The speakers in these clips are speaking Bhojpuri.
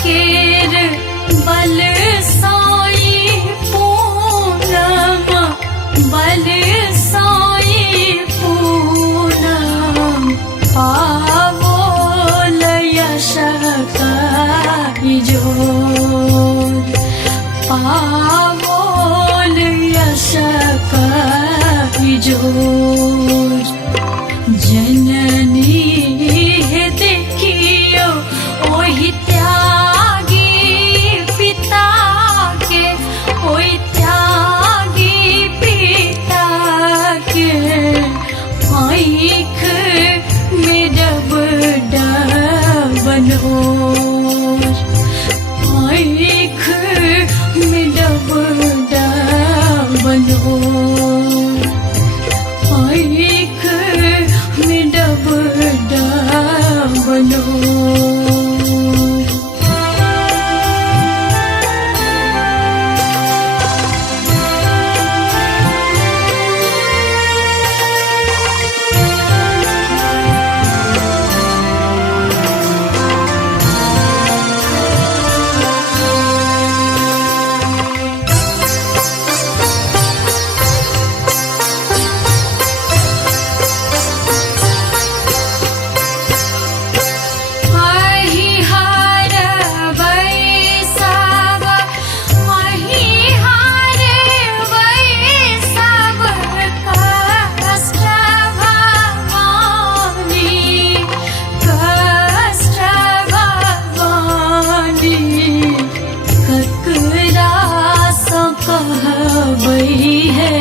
केर बल साई पूनम बल साई पूनम पावोल यश कहि जोर पावोल यश कहि जोर जननी हे देखियो ओहि त्यागी पिता के ओहि त्यागी पिता के आँख में डब डबनोर आँख में डब डबनोर आँख में डब डबनोर कहबई है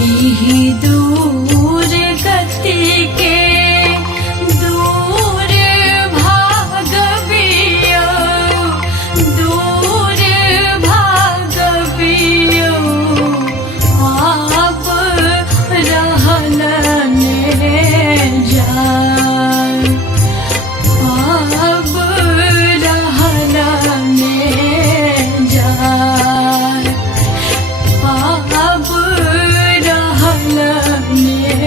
यही दूर गति के दूर भागबियो दूर भागबियो आप रहल ने जाय अब रहल ने जाय अब रहल ने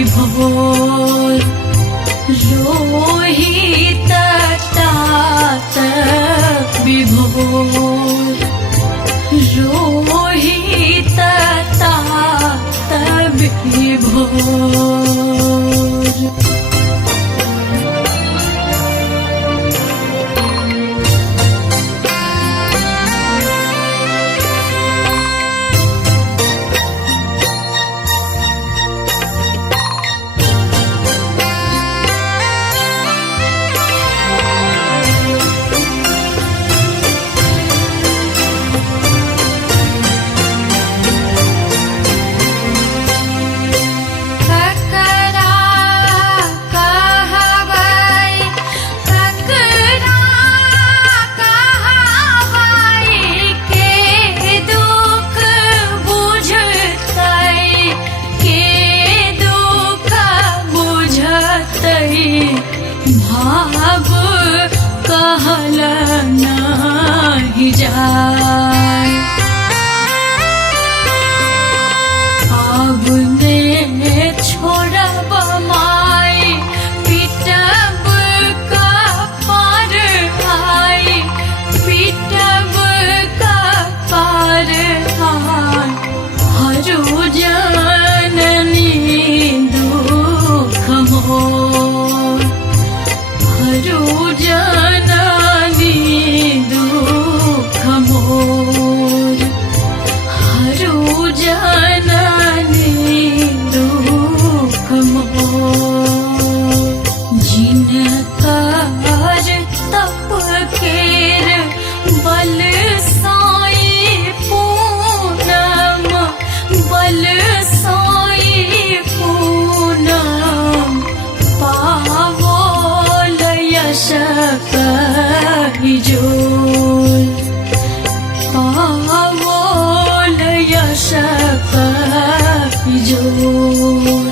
विभोर रोहित तात विभोर रोहित तात विभोर भाव कहल नाही जाय अब ने छोड़ब माई पिटब का पार आई पिटब का पार आई हरु जननी दुख मोर हरु जननी दुख मोर हरु जननी दुख मोर जिनकर तप केर बल साई पूनम बल साई पूनम पावो यश कहि जोर पावो यश कहि जोर